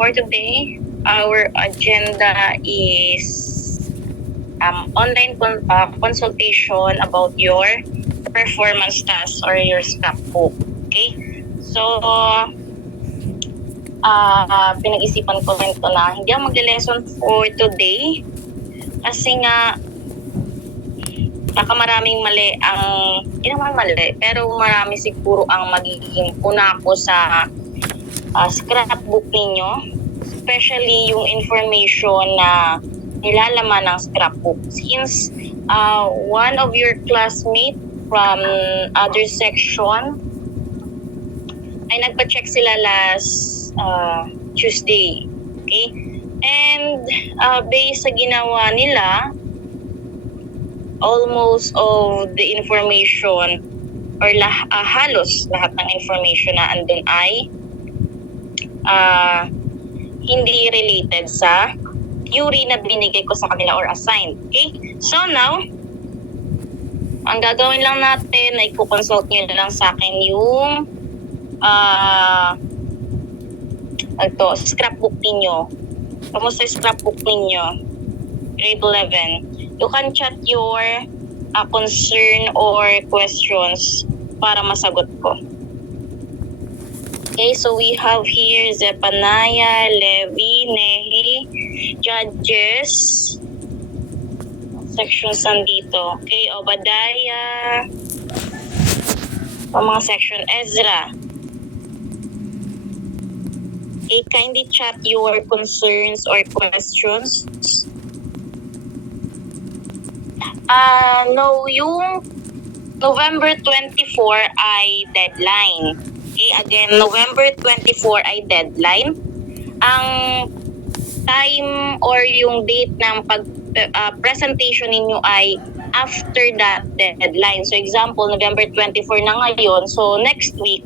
for today, our agenda is online consultation about your performance task or your scrapbook. Okay? So, pinag-isipan ko rin ito na hindi ako mag-lesson for today kasi nga baka maraming mali ang, hindi naman mali, pero marami siguro ang magiging una ko sa scrapbook ninyo, especially yung information na nilalaman ng scrapbook. Since one of your classmates from other section ay nagpa-check sila last Tuesday. Okay? And based sa ginawa nila, almost of the information or halos lahat ng information na andun ay hindi related sa theory na binigay ko sa kanila or assigned. Okay? So now, ang gagawin lang natin ay i-consult nyo lang sa akin yung scrapbook ninyo. Kamusta yung scrapbook ninyo? Grade 11. You can chat your concern or questions para masagot ko. Okay, so we have here Zephaniah, Levi, Nehi, Judges, sections nandito. Okay, Obadiah, mga section, Ezra. Okay, kindly chat your concerns or questions. No, yung November 24 ay deadline. Okay, again, November 24 ay deadline. Ang time or yung date ng presentation ninyo ay after that deadline. So example, November 24 na ngayon. So next week,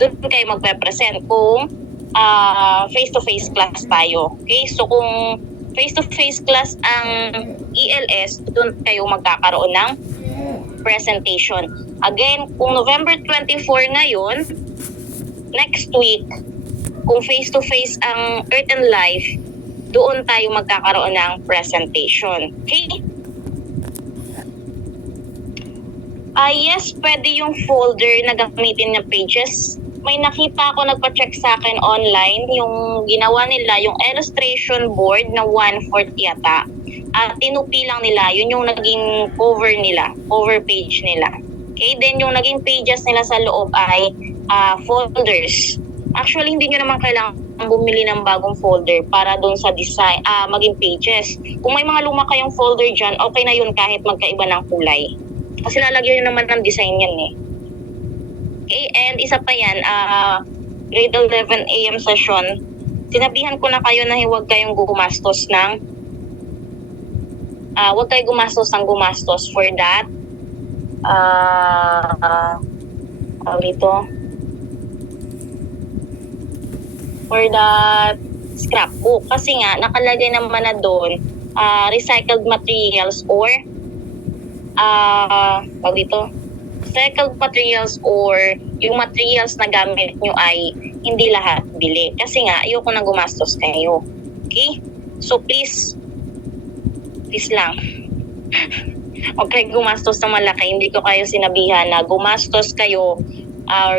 doon kayo magpe-present kung face-to-face class tayo. Okay, so kung face-to-face class ang ELS, doon kayo magkakaroon ng presentation. Again, kung November 24 ngayon, next week, kung face-to-face ang Earth and Life, doon tayo magkakaroon ng presentation. Okay? Yes, pwede yung folder na gamitin ng pages. May nakita ako nagpa-check sa akin online, yung ginawa nila, yung illustration board na 1/4 yata. Tinupi lang nila, yun yung naging cover nila, cover page nila. Okay, then yung naging pages nila sa loob ay folders. Actually, hindi nyo naman kailangan bumili ng bagong folder para doon sa design, maging pages. Kung may mga luma kayong folder dyan, okay na yun kahit magkaiba ng kulay. Kasi lalagyan nyo naman ng design yan eh. Okay, and isa pa yan, grade 11 AM session, sinabihan ko na kayo na huwag kayong gumastos ng gumastos for that for that scrapbook. Kasi nga, nakalagay naman na doon recycled materials or recycled materials or yung materials na gamit nyo ay hindi lahat bili. Kasi nga, ayoko na gumastos kayo. Okay? So please lang. Okay, gumastos na malaki. Hindi ko kayo sinabihan na gumastos kayo or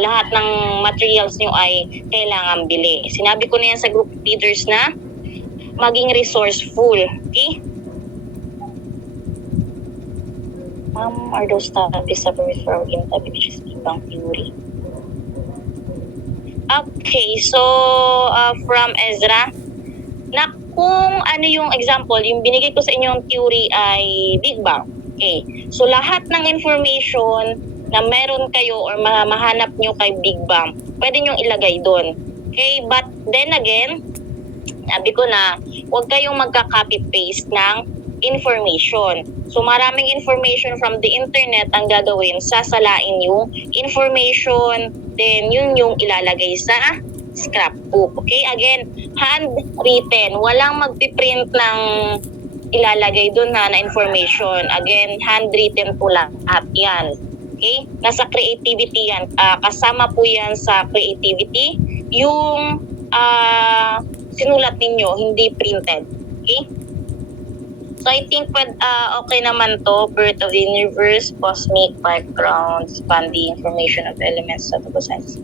lahat ng materials nyo ay kailangan bili. Sinabi ko na yan sa group leaders na maging resourceful. Okay? Are those topics separate from interview which is ibang theory? Okay, so from Ezra, na kung ano yung example, yung binigay ko sa inyong theory ay Big Bang. Okay, so lahat ng information na meron kayo or mahanap nyo kay Big Bang, pwede nyo ilagay doon. Okay, but then again, sabi ko na huwag kayong magka-copy-paste ng information. So maraming information from the internet ang gagawin, sasalain yung information, then yun yung ilalagay sa scrapbook. Okay, again, handwritten. Walang magpiprint ng ilalagay doon na information. Again, handwritten po lahat yan. Okay, nasa creativity yan. Kasama po yan sa creativity yung sinulat ninyo, hindi printed. Okay? So I think okay naman to. Birth of the universe, cosmic background, expanding information of elements of the science.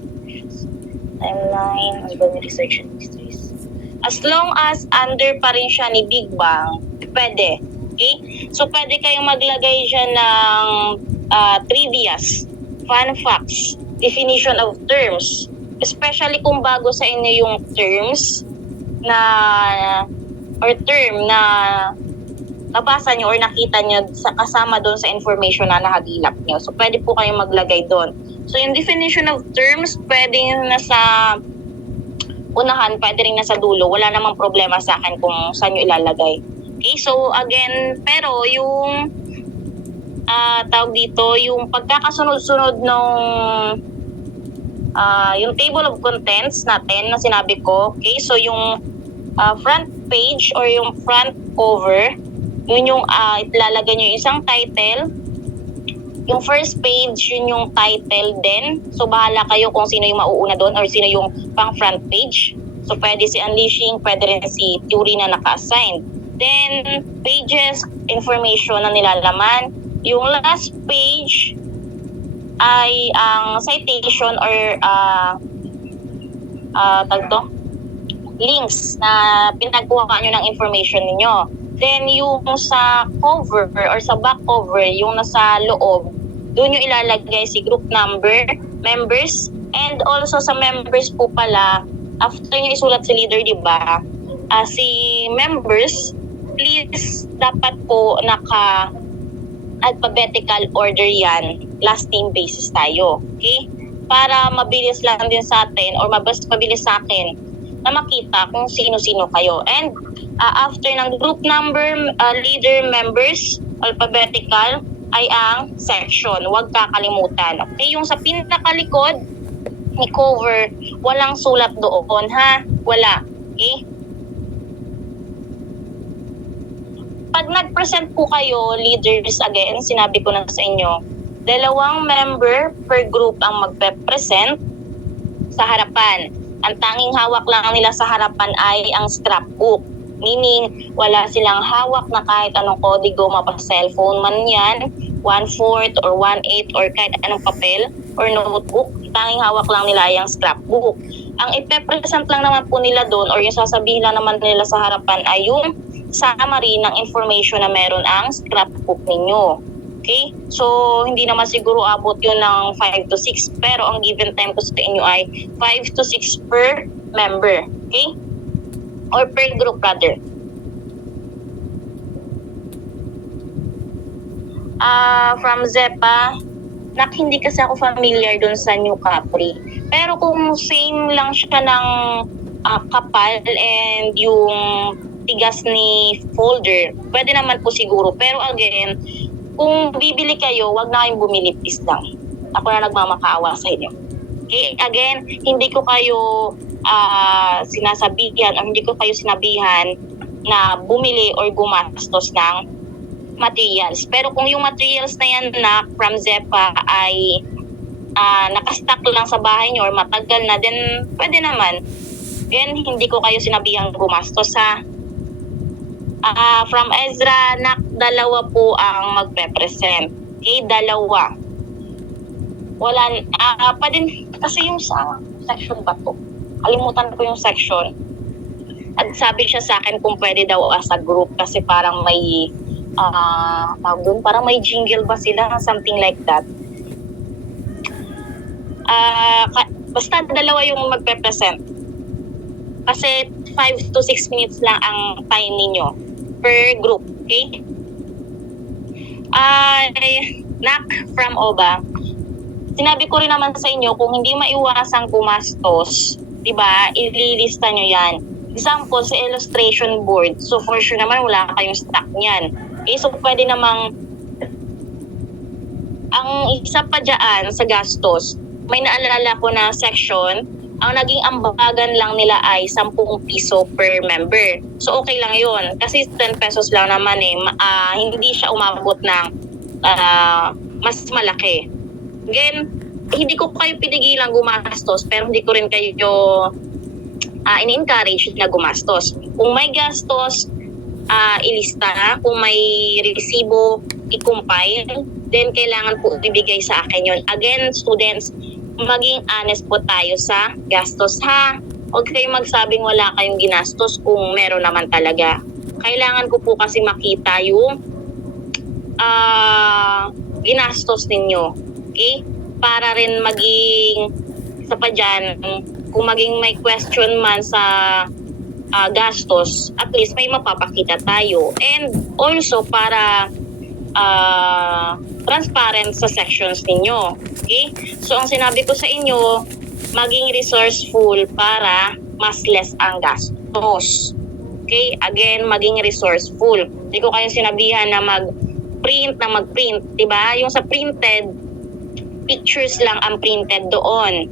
Timeline, ongoing research and mysteries. As long as under pa rin siya ni Big Bang, pwede. Okay? So pwede kayong maglagay dyan ng trivias, fun facts, definition of terms. Especially kung bago sa inyo yung terms na or term na nabasa nyo or nakita nyo sa kasama doon sa information na nahagilap nyo. So, pwede po kayong maglagay doon. So, yung definition of terms, pwede nasa unahan, pwede rin nasa dulo. Wala namang problema sa akin kung saan nyo ilalagay. Okay, so again, pero yung tawag dito, yung pagkakasunod-sunod nung yung table of contents natin na sinabi ko, okay, so yung front page or yung front cover, yun yung ilalagay nyo yung isang title. Yung first page, yun yung title din. So, bahala kayo kung sino yung mauuna doon or sino yung pang front page. So, pwede si Unleashing, pwede rin si Theory na naka-assign. Then, pages, information na nilalaman. Yung last page ay ang citation or links na pinagkuha nyo ng information ninyo. Then, yung sa cover or sa back cover, yung nasa loob, doon yung ilalagay si group number, members, and also sa members po pala, after nyo isulat si leader, di ba? Si members, please, dapat po alphabetical order yan. Last name basis tayo. Okay? Para mabilis lang din sa atin or mabilis sa akin na makita kung sino-sino kayo. And after ng group number, leader, members, alphabetical, ay ang section. Huwag kakalimutan. Okay? Yung sa pinakalikod ni cover, walang sulat doon, ha? Wala. Okay? Pag nag-present po kayo, leaders, again, sinabi ko na sa inyo, 2 member per group ang magpe-present sa harapan. Ang tanging hawak lang nila sa harapan ay ang scrapbook. Meaning, wala silang hawak na kahit anong kodigo, mapa-cellphone man yan, 1/4 or 1/8 or kahit anong papel or notebook. Tanging hawak lang nila yung scrapbook. Ang ipe-present lang naman po nila doon or yung sasabihin lang naman nila sa harapan ay yung summary ng information na meron ang scrapbook ninyo. Okay? So, hindi naman siguro abot yun ng 5 to 6. Pero ang given time ko sa inyo ay 5 to 6 per member. Okay? Or per group rather. From Zepa, hindi kasi ako familiar dun sa New Capri. Pero kung same lang siya ng kapal and yung tigas ni folder, pwede naman po siguro. Pero again, kung bibili kayo, wag na kayong bumili, please lang. Ako na nagmamakaawa sa inyo. Okay? Again, hindi ko kayo sinasabihan o hindi ko kayo sinabihan na bumili or gumastos ng materials. Pero kung yung materials na yan na from Zepa ay nakastock lang sa bahay nyo or matagal na, then pwede naman. Then, hindi ko kayo sinabihan gumastos ha. From Ezra, 2 po ang magpe-present. Okay, 2. Wala, pa din, kasi yung sa section ba to? Kalimutan ko yung section. At sabi siya sa akin kung pwede daw as a group kasi parang may parang may jingle ba sila, something like that. Basta 2 yung magpe-present. Kasi 5 to 6 minutes lang ang time ninyo per group, okay? Nak from Oba, sinabi ko rin naman sa inyo, kung hindi maiwasang gumastos, diba, ililista nyo yan. Example, sa illustration board. So, for sure naman, wala kayong stock niyan. Okay, so pwede namang, ang isa pa dyan sa gastos, may naalala ko na section, ang naging ambagan lang nila ay 10 piso per member. So, okay lang yun. Kasi 10 pesos lang naman hindi siya umabot ng mas malaki. Again, hindi ko kayo pinigilang gumastos, pero hindi ko rin kayo ini-encourage na gumastos. Kung may gastos, ilista. Kung may resibo, i-compile. Then, kailangan po ibigay sa akin yun. Again, students, maging honest po tayo sa gastos, ha? Huwag kayong magsabing wala kayong ginastos kung meron naman talaga. Kailangan ko po kasi makita yung ginastos ninyo. Okay? Para rin maging, isa pa dyan, kung maging may question man sa gastos, at least may mapapakita tayo. And also para transparent sa sections ninyo. Okay? So, ang sinabi ko sa inyo, maging resourceful para mas less ang gastos. Okay? Again, maging resourceful. Hindi ko kayo sinabihan na mag-print. Diba? Yung sa printed, pictures lang ang printed doon.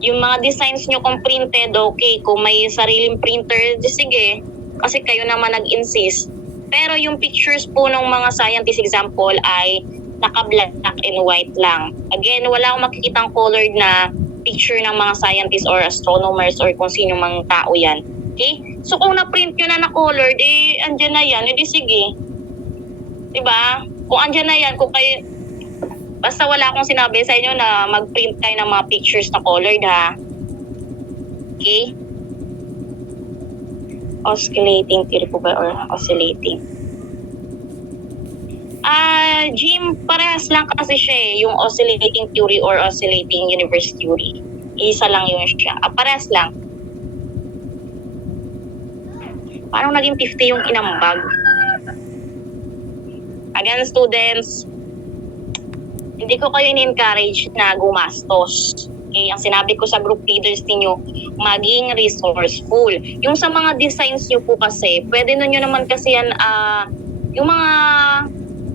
Yung mga designs nyo kung printed, okay. Kung may sariling printer, sige. Kasi kayo naman nag-insist. Pero yung pictures po ng mga scientist example ay naka-black and white lang. Again, wala akong makikitang colored na picture ng mga scientists or astronomers or kung sino mang tao yan. Okay? So kung na-print nyo na na-colored, andyan na yan. Hindi sige. Diba? Kung andyan na yan, kung kayo... Basta wala akong sinabi sa inyo na mag-print kayo ng mga pictures na colored, ha? Okay? Oscillating theory po ba or oscillating? Jim, parehas lang kasi siya yung oscillating theory or oscillating universe theory. Isa lang yun siya. Parehas lang. Parang naging 50 yung inambag. Again, students, hindi ko kayo in-encourage na gumastos. Okay? Ang sinabi ko sa group leaders ninyo, maging resourceful. Yung sa mga designs nyo po kasi, pwede nyo naman kasi yan, yung mga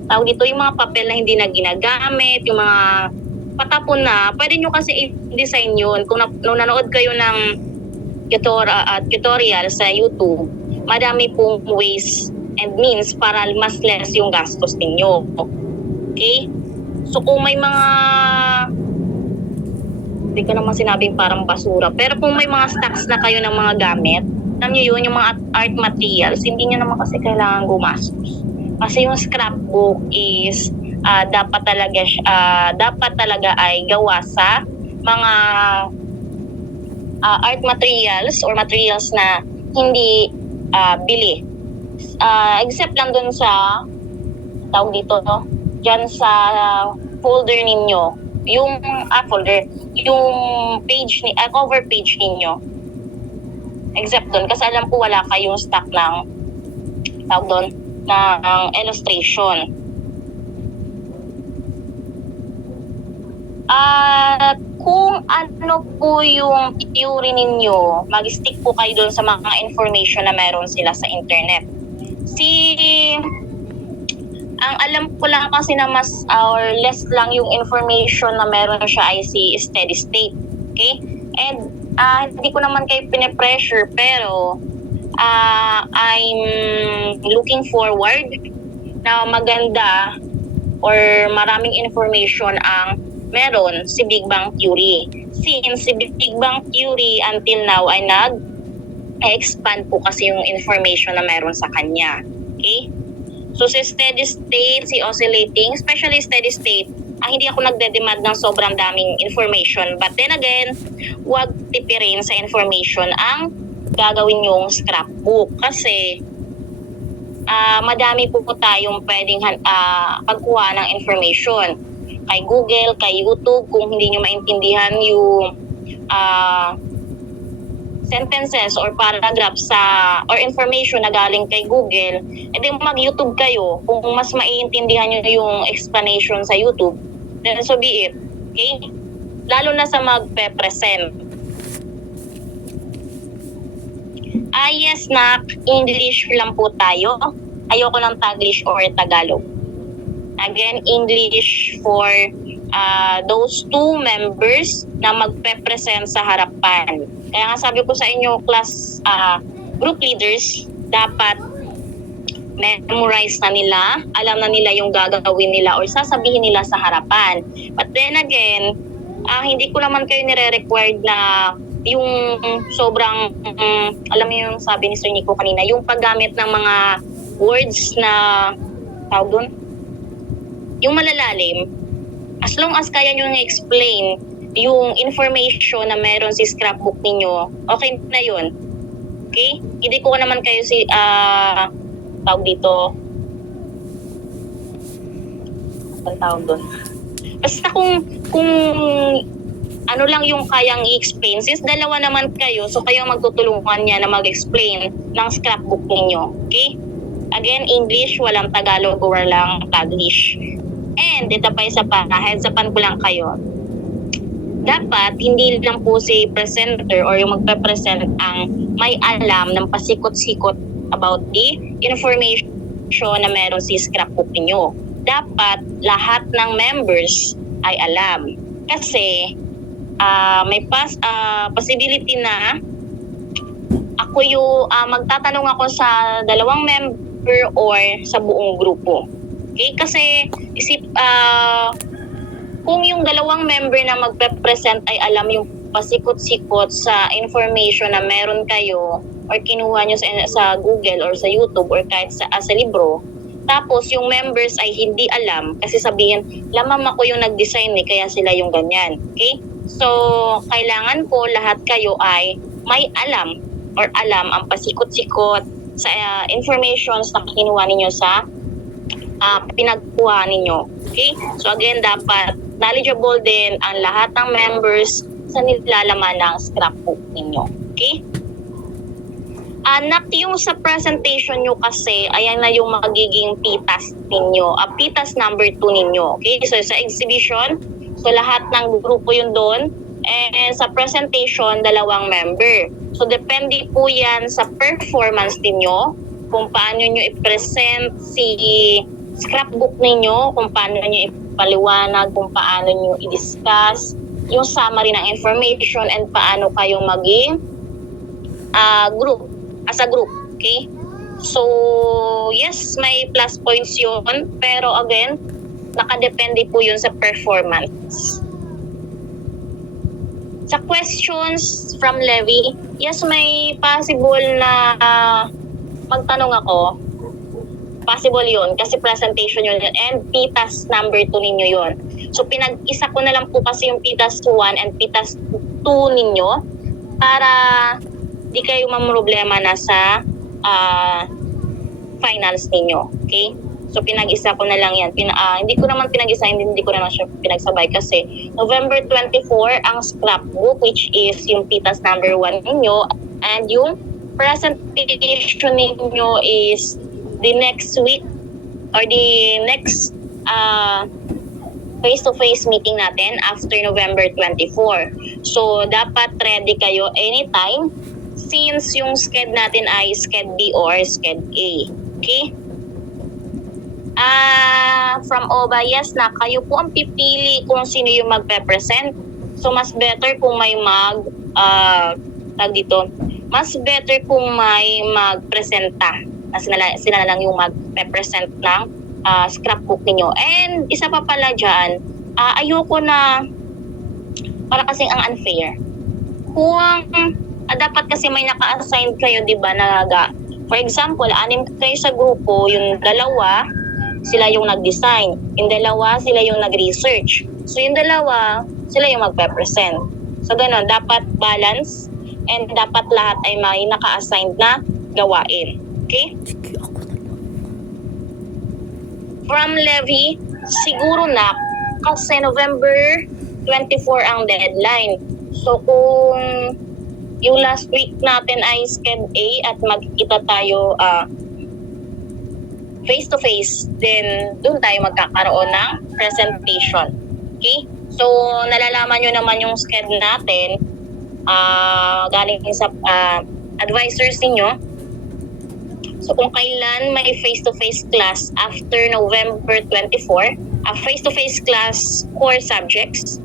tawag dito, yung mga papel na hindi na ginagamit, yung mga patapon na, pwede nyo kasi i-design yun. Kung nanood kayo ng tutorial sa YouTube, madami pong ways and means para mas less yung gastos ninyo. Okay? So kung may mga, hindi ko naman sinabing parang basura, pero kung may mga stocks na kayo ng mga gamit, alam nyo yun, yung mga art materials, hindi nyo naman kasi kailangan gumastos. Kasi yung scrapbook is dapat talaga ay gawa sa mga art materials or materials na hindi bili. Except lang dun sa tawag dito, dyan sa folder ninyo, yung page cover page ninyo. Except dun kasi alam ko wala kayong stock ng tawag doon ng illustration. At kung ano po yung theory ninyo, mag-stick po kayo doon sa mga information na meron sila sa internet. Ang alam ko lang kasi na mas or less lang yung information na meron siya ay si steady state. Okay? And hindi ko naman kayo pinipressure, pero I'm looking forward na maganda or maraming information ang meron si Big Bang Theory. Since si Big Bang Theory until now ay nag-expand po kasi yung information na meron sa kanya. Okay? So si steady state, si oscillating, especially steady state, hindi ako nagde-demand ng sobrang daming information. But then again, huwag tipirin sa information ang gagawin yung scrapbook kasi madami po tayong pwedeng pagkuha ng information kay Google, kay YouTube. Kung hindi nyo maintindihan yung sentences or paragraphs or information na galing kay Google, edi mag-YouTube kayo. Kung mas maiintindihan nyo yung explanation sa YouTube, then so be it. Okay? Lalo na sa magpe-present. Yes, English lang po tayo. Ayoko ng Taglish or Tagalog. Again, English for those two members na magpe-present sa harapan. Kaya nga sabi ko sa inyo, class group leaders, dapat memorize na nila, alam na nila yung gagawin nila or sasabihin nila sa harapan. But then again, hindi ko naman kayo nire-required na yung sobrang, alam mo yung sabi ni Sir Nico kanina, yung paggamit ng mga words na, tawag doon, yung malalalim, as long as kaya nyo explain yung information na meron si scrapbook ninyo, okay na yun. Okay? Hindi ko naman kayo tawag dito, ang tawag doon. Basta kung ano lang yung kayang i-explain, since dalawa naman kayo, so kayo magtutulungan niya na mag-explain ng scrapbook ninyo. Okay? Again, English, walang Tagalog, walang Taglish. And ito pa isa pa, heads upan ko lang kayo. Dapat hindi lang po si presenter or yung magpe-present ang may alam ng pasikot-sikot about the information na meron si scrapbook niyo. Dapat lahat ng members ay alam. Kasi may possibility na ako yung magtatanong ako sa dalawang member or sa buong grupo. Okay? Kasi kung yung dalawang member na magpe-present ay alam yung pasikot-sikot sa information na meron kayo or kinuha nyo sa Google or sa YouTube or kahit sa libro, tapos yung members ay hindi alam kasi sabihin, lamang ako yung nag-design kaya sila yung ganyan. Okay? So, kailangan po lahat kayo ay may alam or alam ang pasikot-sikot sa informations na kinuha ninyo sa pinagkuha ninyo. Okay? So again, dapat knowledgeable din ang lahat ng members sa nilalaman ng scrapbook ninyo. Okay? Anak, yung sa presentation nyo kasi, ayan na yung magiging PTAS ninyo. PTAS number 2 ninyo. Okay? So sa exhibition, so lahat ng grupo yun doon. And sa presentation, dalawang member. So depende po yan sa performance ninyo, kung paano nyo i-present si scrapbook ninyo, kung paano nyo ipaliwanag, kung paano nyo i-discuss yung summary ng information and paano kayo maging group, as a group. Okay? So, yes, may plus points yun, pero again, nakadepende po yun sa performance. Sa questions from Levi, yes, may possible na magtanong ako. Possible yun kasi presentation yun and PTAS number 2 ninyo yun. So pinag-isa ko na lang po kasi yung PTAS 1 and PTAS 2 ninyo para di kayo mamroblema na sa finals ninyo. Okay? So pinag-isa ko na lang yan. Hindi ko naman pinag-isa, hindi ko naman siya pinagsabay kasi November 24 ang scrapbook, which is yung PTAS number 1 ninyo, and yung presentation ninyo is the next week or the next face-to-face meeting natin after November 24. So dapat ready kayo anytime since yung sked natin ay sked B or sked A. Okay? From OBA, yes na, kayo po ang pipili kung sino yung magpe-present. So, mas better kung may mas better kung may magpresenta. Sila na lang yung magpe-present ng scrapbook ninyo. And isa pa pala dyan, ayoko na, para kasing ang unfair. Kung dapat kasi may naka-assign kayo, di ba, for example, 6 kayo sa grupo, yung 2, sila yung nag-design. Yung 2, sila yung nag-research. So yung 2, sila yung magpe-present. So ganun, dapat balance and dapat lahat ay may naka-assigned na gawain. Okay? From Levi, siguro na kasi November 24 ang deadline. So kung yung last week natin ay sked A at magkita tayo face-to-face, then doon tayo magkakaroon ng presentation. Okay? So, nalalaman nyo naman yung sked natin galing sa advisors ninyo. So, kung kailan may face-to-face class after November 24, face-to-face class core subjects,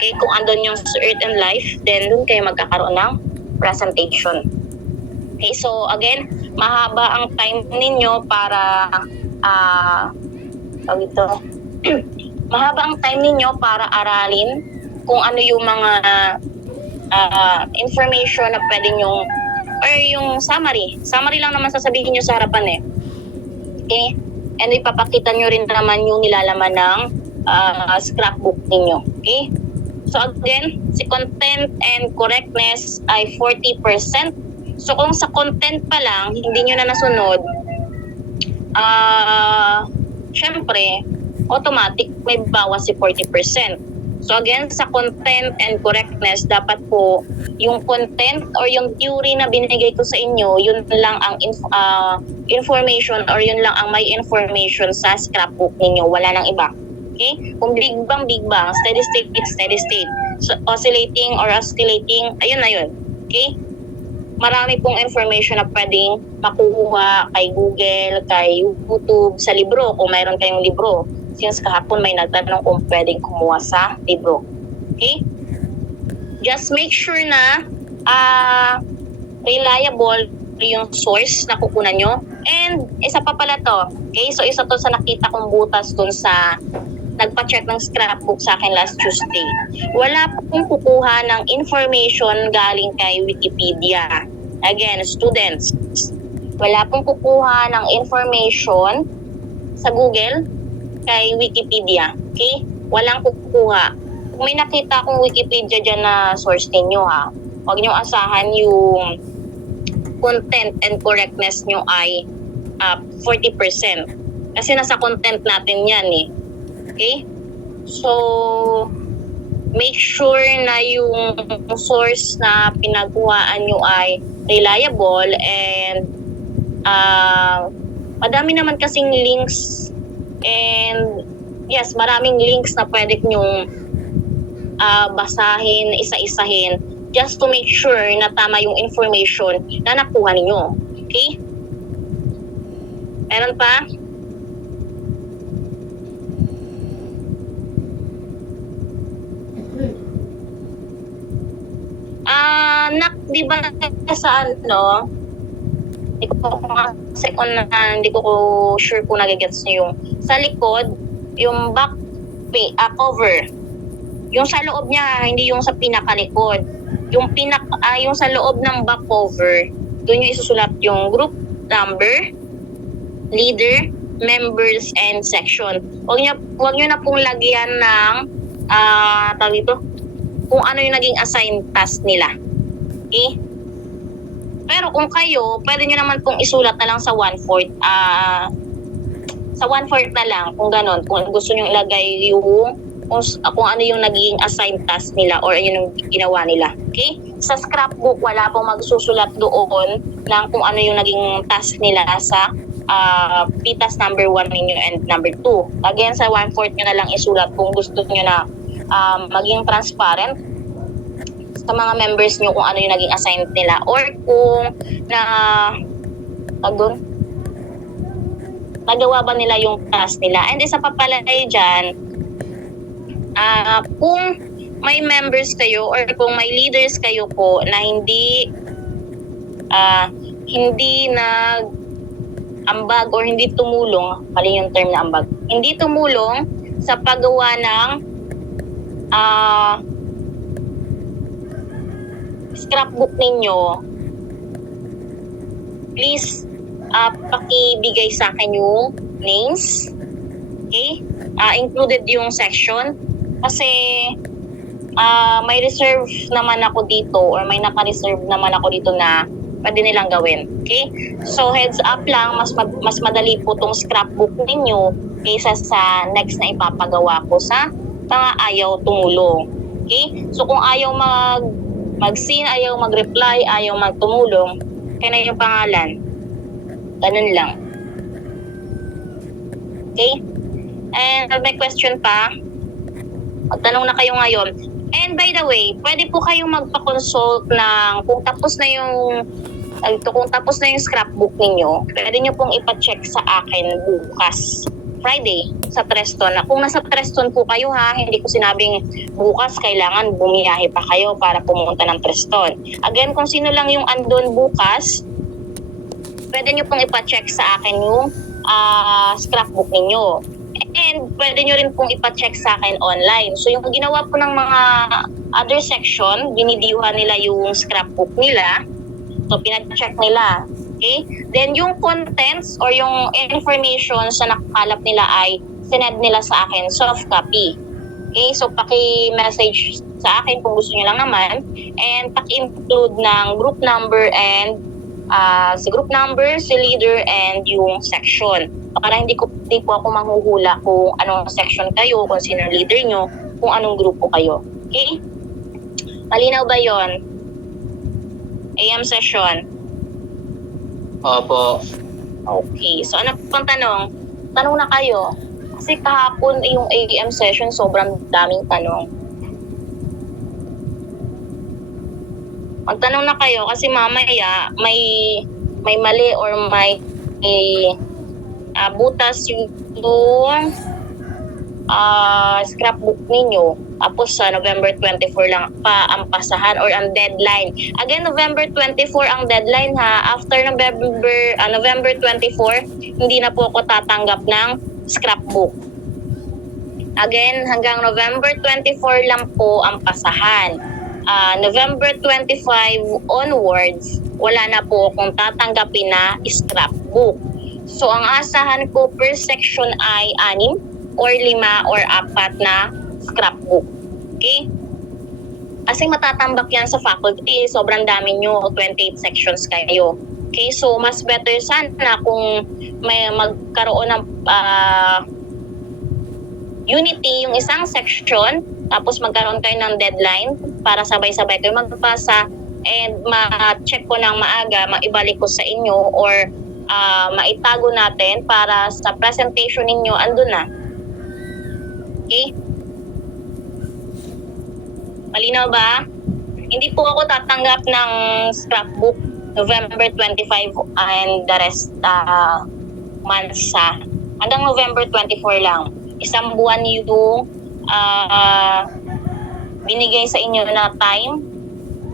okay, kung andun yung Earth and Life, then doon kayo magkakaroon ng presentation. Okay, so again, mahaba ang time ninyo para mahaba ang time ninyo para aralin kung ano yung mga information na pwede nyong, or yung summary lang naman sasabihin nyo sa harapan eh. Okay? And ipapakita nyo rin naman yung nilalaman ng scrapbook ninyo. Okay? So again, si content and correctness ay 40%. So kung sa content pa lang, hindi nyo na nasunod, syempre, automatic may bawas si 40%. So again, sa content and correctness, dapat po yung content or yung theory na binigay ko sa inyo, yun lang ang information or yun lang ang may information sa scrapbook ninyo. Wala nang iba. Okay? Kung big bang, steady state. So, oscillating or oscillating, ayun na yun. Okay? Marami pong information na pwedeng makuha kay Google, kay YouTube, sa libro, kung mayroon kayong libro. Since kahapon may nagtanong kung pwedeng kumuha sa libro. Okay? Just make sure na reliable yung source na kukunan nyo. And isa pa pala to. Okay? So isa to sa nakita kong butas dun sa nagpa-check ng scrapbook sa akin last Tuesday. Wala pong kukuha ng information galing kay Wikipedia. Again, students, wala pong kukuha ng information sa Google kay Wikipedia. Okay? Walang kukuha. Kung may nakita akong Wikipedia dyan na source ninyo ha, huwag nyo asahan yung content and correctness nyo ay 40%. Kasi nasa content natin yan eh. Okay? So, make sure na yung source na pinagkuhaan nyo ay reliable and madami naman kasing links and yes, maraming links na pwede nyong basahin, isa-isahin just to make sure na tama yung information na nakuha ninyo. Okay? Meron pa? Di ba sa ano, hindi ko sure kung nagigets nyo yung sa likod, yung back cover. Yung sa loob niya, hindi yung sa pinakalikod. Yung yung sa loob ng back cover, doon yung isusulat yung group number, leader, members, and section. Huwag nyo na pong lagyan ng tawag dito, kung ano yung naging assigned task nila. Okay? Pero kung kayo, pwede nyo naman pong isulat na lang sa 1/4. Sa 1/4 na lang, kung ganon. Kung gusto nyo ilagay yung kung ano yung naging assigned task nila or yun yung ginawa nila. Okay? Sa scrapbook, wala pong magsusulat doon lang kung ano yung naging task nila sa PTAS number 1 ninyo and number 2. Again, sa 1/4 nyo na lang isulat kung gusto nyo na maging transparent sa mga members nyo kung ano yung naging assignment nila or kung nagawa ba nila yung task nila. And isa pa pala dyan, kung may members kayo or kung may leaders kayo po na hindi nag-ambag or hindi tumulong, mali yung term na ambag, hindi tumulong sa paggawa ng scrapbook ninyo, please pakibigay sa akin yung names. Okay? Included yung section. Kasi may reserve naman ako dito or may naka-reserve naman ako dito na pwede nilang gawin. Okay? So heads up lang, mas madali po tong scrapbook ninyo kaysa sa next na ipapagawa ko sa mga ayaw tumulong. Okay? So kung ayaw mag-seen, ayaw mag-reply, ayaw magtumulong, kaya na yung pangalan. Ganun lang. Okay? And may question pa? Magtanong na kayo ngayon. And by the way, pwede po kayong magpa-consult ng kung tapos na yung scrapbook ninyo, pwede nyo pong ipa-check sa akin bukas, Friday, sa Treston. Kung nasa Treston po kayo ha, hindi ko sinabing bukas kailangan bumiyahe pa kayo para pumunta ng Treston. Again, kung sino lang yung andun bukas, pwede nyo pong ipa-check sa akin yung scrapbook ninyo. And pwede nyo rin pong ipa-check sa akin online. So yung ginawa po ng mga other section, binidiyuhan nila yung scrapbook nila. So, pinacheck nila. Okay? Then, yung contents or yung information sa nakakalap nila ay sinend nila sa akin, soft copy. Okay? So, paki-message sa akin kung gusto nyo lang naman. And paki-include ng group number and si group number, si leader, and yung section. Para hindi po ako manghuhula kung anong section kayo, kung sino leader nyo, kung anong grupo kayo. Okay? Malinaw ba yon? AM session. Opo. Okay. So, ano pang tanong? Tanong na kayo. Kasi kahapon yung AM session, sobrang daming tanong. Magtanong na kayo kasi mamaya may mali or may butas yung scrapbook ninyo. Tapos sa November 24 lang pa ang pasahan or ang deadline. Again, November 24 ang deadline ha. After November 24, hindi na po ako tatanggap ng scrapbook. Again, hanggang November 24 lang po ang pasahan. November 25 onwards, wala na po akong tatanggapin na scrapbook. So, ang asahan ko per section ay 6 or 5 or 4 na scrapbook. Okay? Kasi matatambak yan sa faculty. Sobrang dami nyo, 28 sections kayo. Okay? So, mas better sana kung may magkaroon ng unity yung isang section, tapos magkaroon kayo ng deadline para sabay-sabay kayo magpasa and ma-check ko ng maaga, maibalik ko sa inyo or maitago natin para sa presentation ninyo andun na. Okay? Malinaw ba? Hindi po ako tatanggap ng scrapbook November 25 and the rest months hanggang November 24 lang. Isang buwan yung binigay sa inyo na time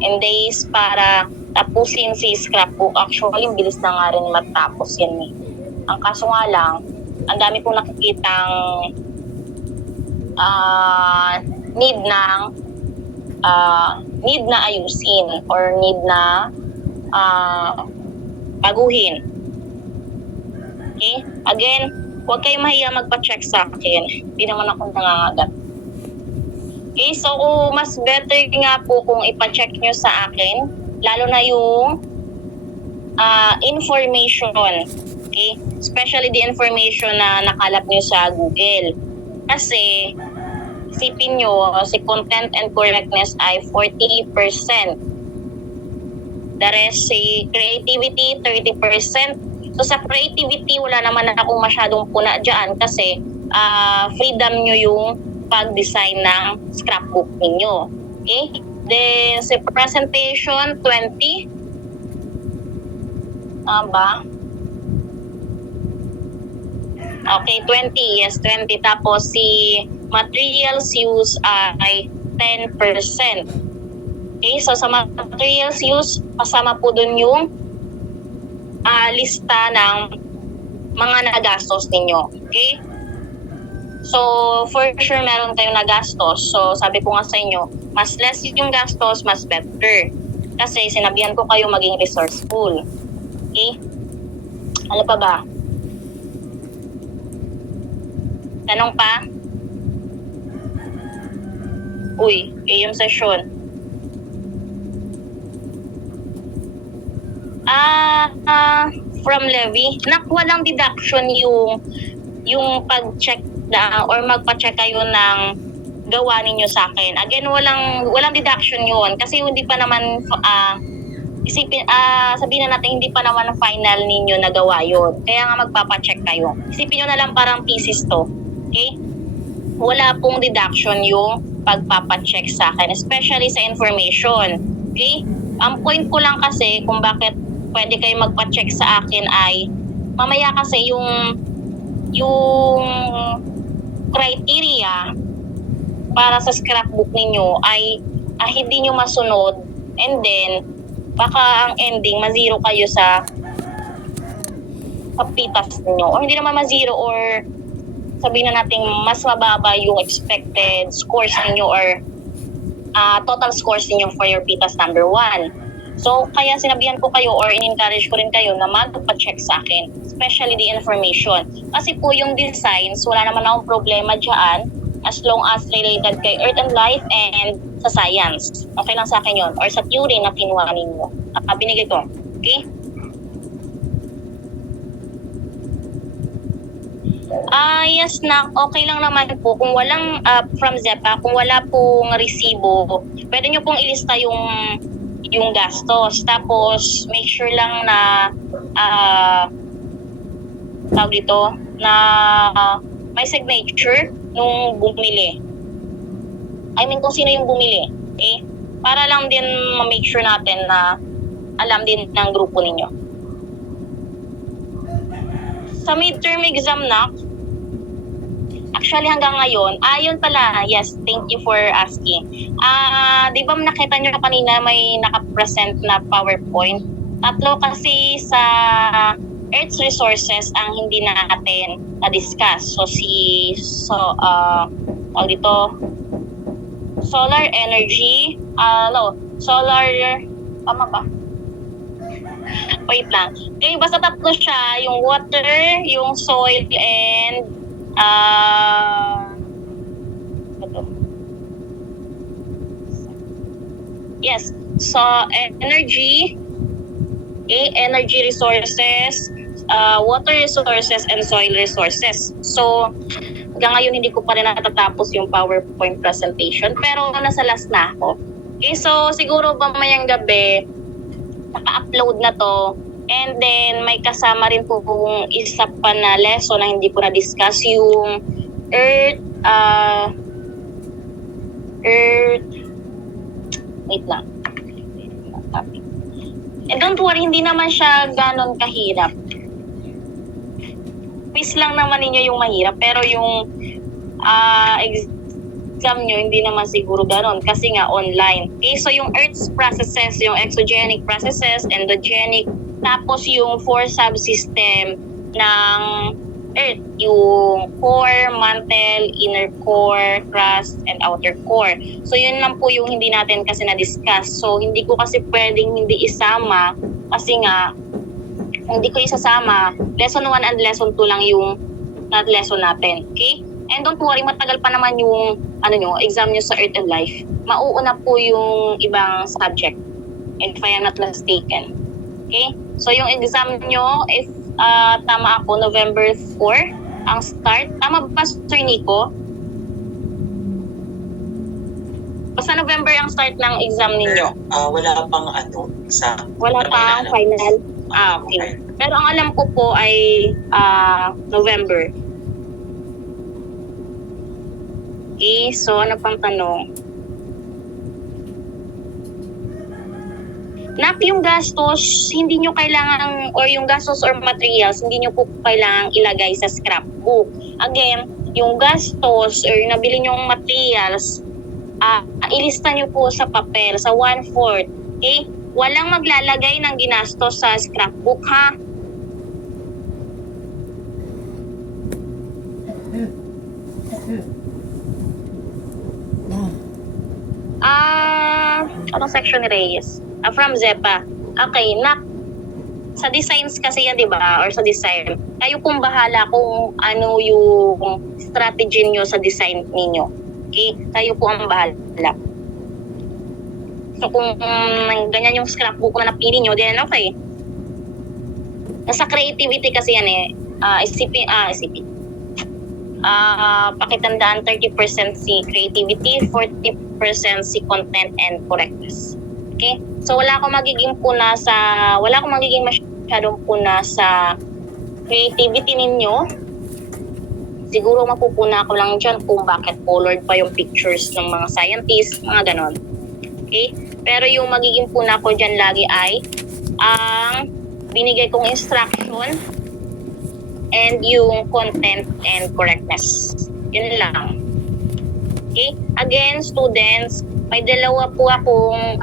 and days para tapusin si scrapbook. Actually, bilis na nga rin matapos yan eh. Ang kaso nga lang, ang dami pong nakikitang need na ayusin or need na baguhin. Okay? Again, huwag kayo mahiya magpa-check sa akin. Hindi naman ako nangangagat. Okay, so mas better nga po kung ipa-check nyo sa akin, lalo na yung information. Okay? Especially the information na nakalap nyo sa Google. Kasi, isipin nyo, si content and correctness ay 40%. The rest, si creativity, 30%. So sa creativity, wala naman akong masyadong puna dyan kasi freedom nyo yung pag-design ng scrapbook ninyo. Okay? Then sa presentation, 20. Okay, 20. Yes, 20. Tapos si materials use ay 10%. Okay, so sa materials use, kasama po dun yung lista ng mga nagastos ninyo. Okay? So, for sure, meron kayong nagastos. So, sabi ko nga sa inyo, mas less yung gastos, mas better. Kasi sinabihan ko kayo maging resourceful. Okay? Ano pa ba? Tanong pa? Uy, yung session. From levy, walang deduction yung pag-check na or magpa-check kayo ng gawa ninyo sa akin. Again, walang deduction yun kasi hindi pa naman sabihin na natin hindi pa naman final ninyo na gawa yun. Kaya nga magpapa-check kayo. Isipin nyo na lang parang pieces to. Okay? Wala pong deduction yung pagpapa-check sa akin, especially sa information. Okay? Ang point ko lang kasi kung bakit pwede kayo magpa-check sa akin ay mamaya kasi yung criteria para sa scrapbook ninyo ay hindi nyo masunod and then baka ang ending ma-zero kayo sa pitas ninyo or hindi naman ma-zero or sabihin na natin mas mababa yung expected scores ninyo or total scores ninyo for your PTAS number 1. So, kaya sinabihan ko kayo or in-encourage ko rin kayo na magpa-check sa akin, especially the information. Kasi po yung designs, wala naman akong problema dyan as long as related kay Earth and Life and sa science. Okay lang sa akin yun. Or sa theory na kinuha ninyo. Binigay ko. Okay? Yes na, okay lang naman po. Kung walang from ZEPA, kung wala pong resibo, pwede nyo pong ilista yung gastos. Tapos, make sure lang na tawag dito, na may signature nung bumili. I mean, kung sino yung bumili. Okay? Para lang din ma-make sure natin na alam din ng grupo ninyo. Sa midterm exam na, actually hanggang ngayon, yun pala, yes, thank you for asking. Di ba nakita nyo kanina may nakapresent na PowerPoint? Tatlo kasi sa Earth's resources ang hindi natin na-discuss. So, solar energy, tama ba? Wait lang. Okay, basta tatlo siya, yung water, yung soil, and yes, so energy, energy resources, water resources, and soil resources. So, hanggang ngayon hindi ko pa rin natatapos yung PowerPoint presentation, pero nasa last na ako. Okay, so siguro ba mayang gabi, naka-upload na to, and then may kasama rin po kung isa pa na lesson na hindi ko na-discuss, yung Earth, wait lang. And don't worry, hindi naman siya ganon kahirap. Quiz lang naman ninyo yung mahirap, pero yung exam nyo, hindi naman siguro ganon kasi nga online. Okay, so yung Earth's processes, yung exogenic processes, endogenic, tapos yung 4 subsystem ng Earth, yung core, mantle, inner core, crust, and outer core. So yun lang po yung hindi natin kasi na-discuss. So hindi ko kasi pwedeng hindi isama kasi nga kung hindi ko isasama, lesson 1 and lesson 2 lang yung lesson natin. Okay? And don't worry, matagal pa naman yung exam nyo sa Earth and Life. Mauuna po yung ibang subject, if I am not mistaken. Okay? So yung exam nyo, if tama ako, November 4 ang start. Tama ba, Sir Nico? Basta November ang start ng exam ninyo. Wala pang sa... Wala pang final. Okay. Pero ang alam ko po ay November. Okay, so ano pang tanong? Yung gastos, hindi nyo kailangan, or yung gastos or materials, hindi nyo po kailangan ilagay sa scrapbook. Again, yung gastos or yung nabili nyong materials, ilista nyo po sa papel, sa 1/4. Okay? Walang maglalagay ng ginastos sa scrapbook, ha? Anong section ni Reyes? From ZEPA. Okay, sa designs kasi yan, di ba? Or sa design. Kayo pong bahala kung ano yung strategy nyo sa design ninyo. Okay? Kayo po ang bahala. So kung ganyan yung scrapbook na napili nyo, then okay. Nasa creativity kasi yan SCP. Pakitandaan 30% si creativity, 40% si content and correctness. Okay? So wala akong magiging masyadong puna sa creativity ninyo. Siguro mapupuna ko lang dyan kung bakit colored pa yung pictures ng mga scientists, mga ganon. Okay? Pero yung magiging puna ko dyan lagi ay ang binigay kong instruction and yung content and correctness. Yun lang. Okay? Again, students, may dalawa po akong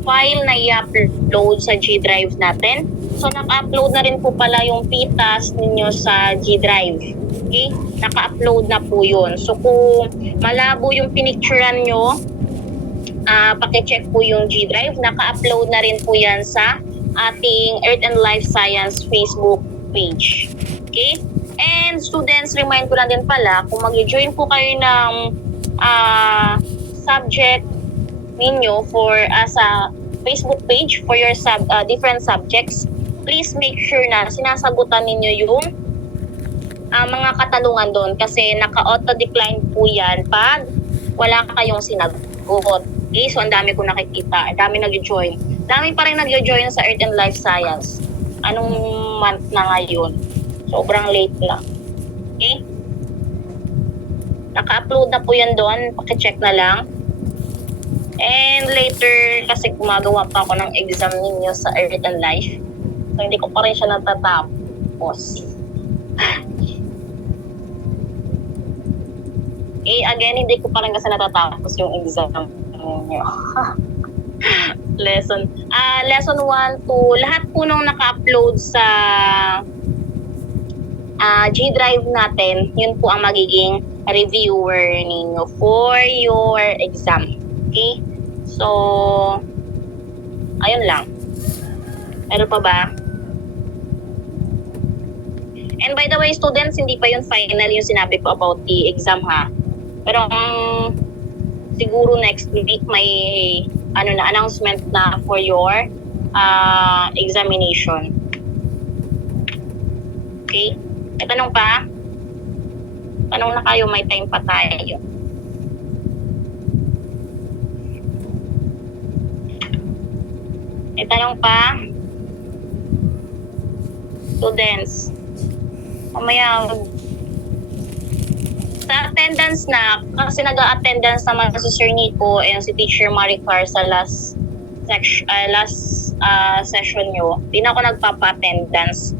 file na i-upload sa G Drive natin. So, naka-upload na rin po pala yung PTAS ninyo sa G Drive. Okay? Naka-upload na po yun. So, kung malabo yung pinicturean nyo, pakicheck po yung G Drive. Naka-upload na rin po yan sa ating Earth and Life Science Facebook page. Okay? And students, remind ko lang din pala, kung mag-join po kayo ng subject ninyo for as a Facebook page for your different subjects, please make sure na sinasagutan ninyo yung mga katanungan doon kasi naka-auto-decline po yan pag wala kayong sinagot. Okay, so ang dami ko nakikita, ang dami nag-join. Dami pa rin nag-join sa Earth and Life Science. Anong month na ngayon? Sobrang late na. Okay? Naka-upload na po yan doon. Pakicheck na lang. And later, kasi gumagawa pa ako ng exam ninyo sa Earth and Life. So, hindi ko pa rin siya natatapos. Again, hindi ko pa rin kasi natatapos yung exam ninyo. Lesson 1 to lahat po nung naka-upload sa G Drive natin, yun po ang magiging reviewer ninyo for your exam. Okay? So, ayun lang. Meron pa ba? And by the way, students, hindi pa yun final yung sinabi ko about the exam ha. Pero siguro next week may announcement na for your examination. Okay? May tanong pa? Tanong na kayo, may time pa tayo. May tanong pa? Students. Mamaya, sa attendance na, kasi nag-attendance naman si Sir Nico and si Teacher Maricar sa last session nyo, di na ako nagpapa-attendance.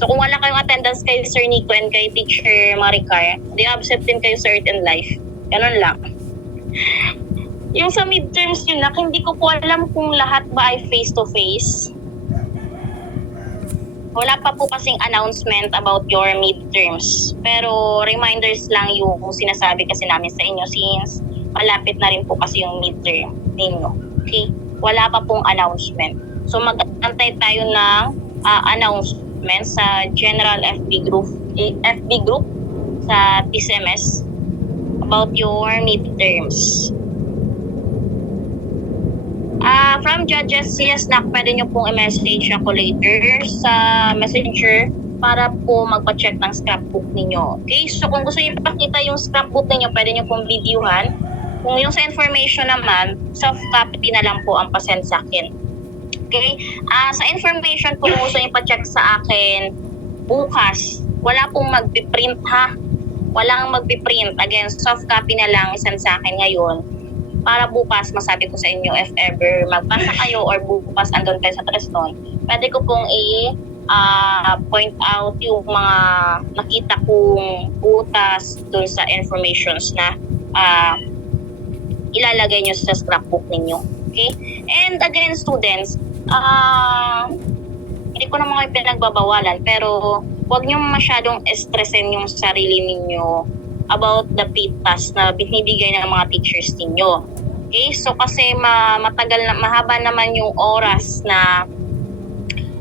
So kung wala kayong attendance kay Sir Nico and kay Teacher Maricar, di absent din kayo sa Earth and Life. Ganun lang. Yung sa midterms yun, hindi ko po alam kung lahat ba ay face-to-face. Wala pa po kasing announcement about your midterms. Pero reminders lang yung sinasabi kasi namin sa inyo since malapit na rin po kasi yung midterm ninyo. Okay? Wala pa pong announcement. So mag-antay tayo ng announcement sa General FB group sa PCMS about your midterms. From judges, yes, pwede nyo pong i-message ako later sa messenger para po magpa-check ng scrapbook ninyo. Okay? So kung gusto nyo ipakita yung scrapbook ninyo, pwede nyo pong videohan. Kung yung sa information naman, soft copy na lang po ang pasend sa akin. Okay? Sa information, kung gusto nyo pa-check sa akin bukas, wala pong magpiprint ha. Walang magpiprint. Again, soft copy na lang isend sa akin ngayon. Para bukas, masabi ko sa inyo, if ever magpasa kayo or bukas andun kayo sa Treston, pwede ko pong point out yung mga nakita kong butas dun sa informations na ilalagay nyo sa scrapbook ninyo. Okay? And again, students, hindi ko naman kayo pinagbabawalan, pero huwag nyo masyadong stressin yung sarili ninyo about the PTAS na binibigay ng mga teachers ninyo. Okay? So kasi mahaba naman yung oras na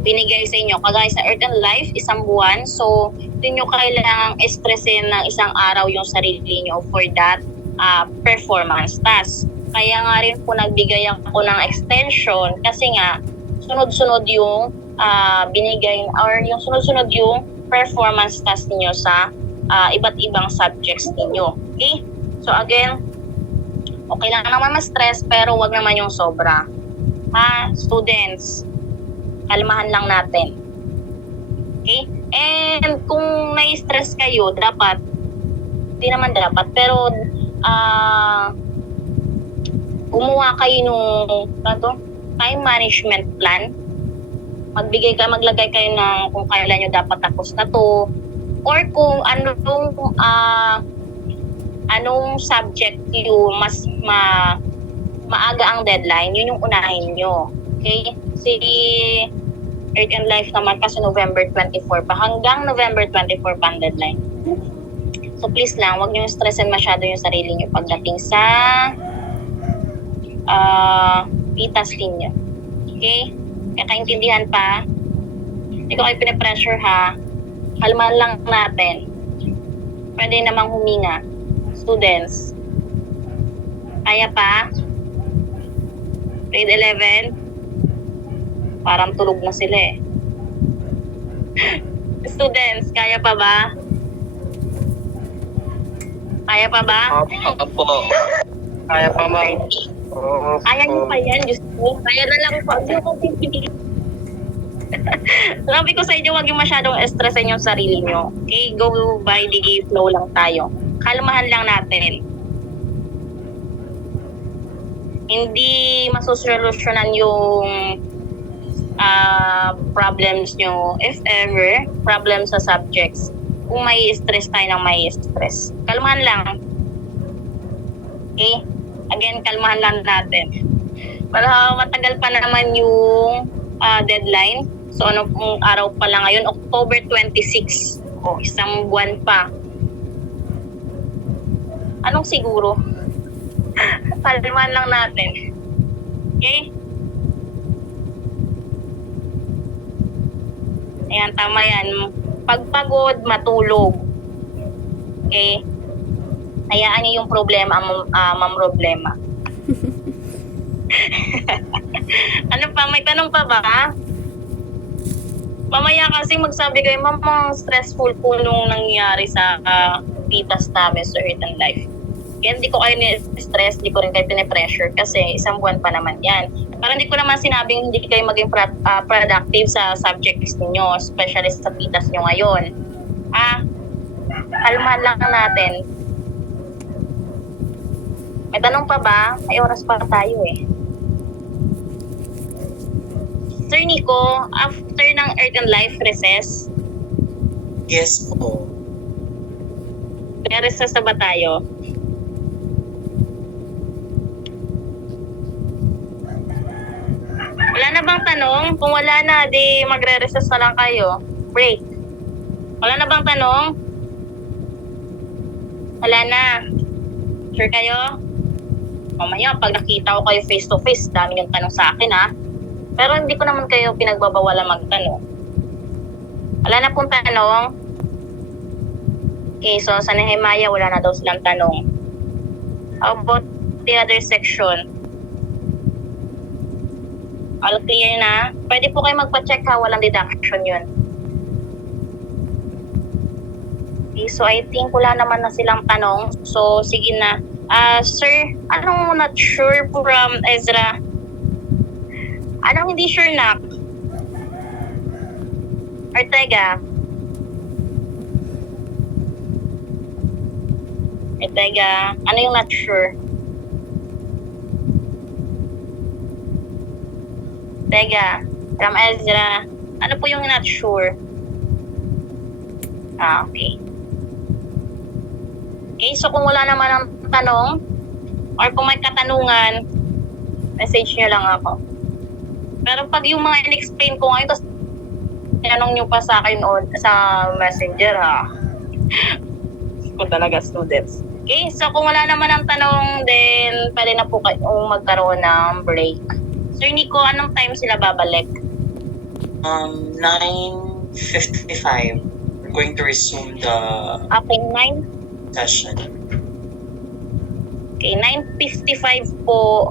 binigay sa inyo. Kagaya sa Earth and Life, 1 buwan. So, hindi nyo kailangang stressin ng isang araw yung sarili nyo for that performance task. Kaya nga rin po nagbigay ako ng extension kasi nga sunod-sunod yung binigay or yung sunod-sunod yung performance task niyo sa iba't ibang subjects ninyo. Okay? So again, okay lang naman ma-stress pero wag naman yung sobra. Students, kalmahan lang natin. Okay? And kung nai-stress kayo, hindi naman dapat, pero gumawa kayo nung time management plan. Maglagay kayo ng kung kailan nyo dapat tapos na to, or kung anong subject yung mas maaga ang deadline, yun yung unahin nyo. Okay? Si Earth and Life naman kasi November 24 pa. Hanggang November 24 pa ang deadline. So please lang, huwag niyo stressin masyado yung sarili niyo pagdating sa pitas ninyo. Okay? Kaya kaintindihan pa. Hindi ko kayo pinipressure ha. Kalmahan lang natin. Pwede namang huminga. Students. Kaya pa? Grade 11? Parang tulog na sila eh. Students, kaya pa ba? Kaya pa ba? Opo. Kaya pa, ma'am. Oo. Kaya niyo pa yan, Diyos ko. Kaya na lang po. Hindi ko pipigil. Sabi ko sa inyo, huwag yung masyadong stressin yung sarili nyo. Okay? Go by the flow lang tayo. Kalmahan lang natin. Hindi masusolusyonan yung problems nyo, if ever, problems sa subjects. Kung may stress tayo ng may stress. Kalmahan lang. Okay? Again, kalmahan lang natin. Para matagal pa naman yung deadline. So, ano pong araw pa lang ngayon? October 26. O, isang buwan pa. Anong siguro? Kalmahan lang natin. Okay? Ayan, tama yan. Pagpagod, matulog. Okay? Hayaan niyo yung problema, problema. Ano pa? May tanong pa ba? Mamaya kasi magsabi kayo, Ma'am, stressful po nung nangyari sa pitas namin sa Earth and Life. Kaya hindi ko kayo ni-stress, hindi ko rin kayo pinipressure kasi isang buwan pa naman yan. Parang hindi ko naman sinabing hindi kayo maging productive sa subjects ninyo, especially sa pitas nyo ngayon. Kalmahan lang natin. May tanong pa ba? May oras pa tayo eh. Sir Nico, after ng Earth and Life recess, Yes po. may recess na ba tayo? Wala na bang tanong? Kung wala na, di magre-recess na lang kayo. Break. Wala na bang tanong? Wala na. Sure kayo? Mamaya, pag nakita ko kayo face to face, dami yung tanong sa akin ha. Pero hindi ko naman kayo pinagbabawalan magtanong. Wala na pong tanong. Okay, so sa Nehemiah, wala na daw silang tanong. How about the other section? All clear na? Pwede po kayo magpa-check ha, walang deduction yun. Okay, so I think wala naman na silang tanong. So, sige na. Sir, anong not sure from Ezra? Anong hindi sure na? Ortega? Ortega, ano yung not sure? Ortega, from Ezra, ano po yung not sure? Okay. Okay, so kung wala naman ang tanong, or kung may katanungan, message nyo lang ako. Pero pag yung mga in-explain ko ngayon, tapos tinanong nyo pa sa akin o sa messenger ha. Ko talaga students. Okay, so kung wala naman ang tanong, then pwede na po kayong magkaroon ng break. Sir Nico, anong time sila babalik? 9:55. We're going to resume the Okay, 9? session. Okay, 9:55 po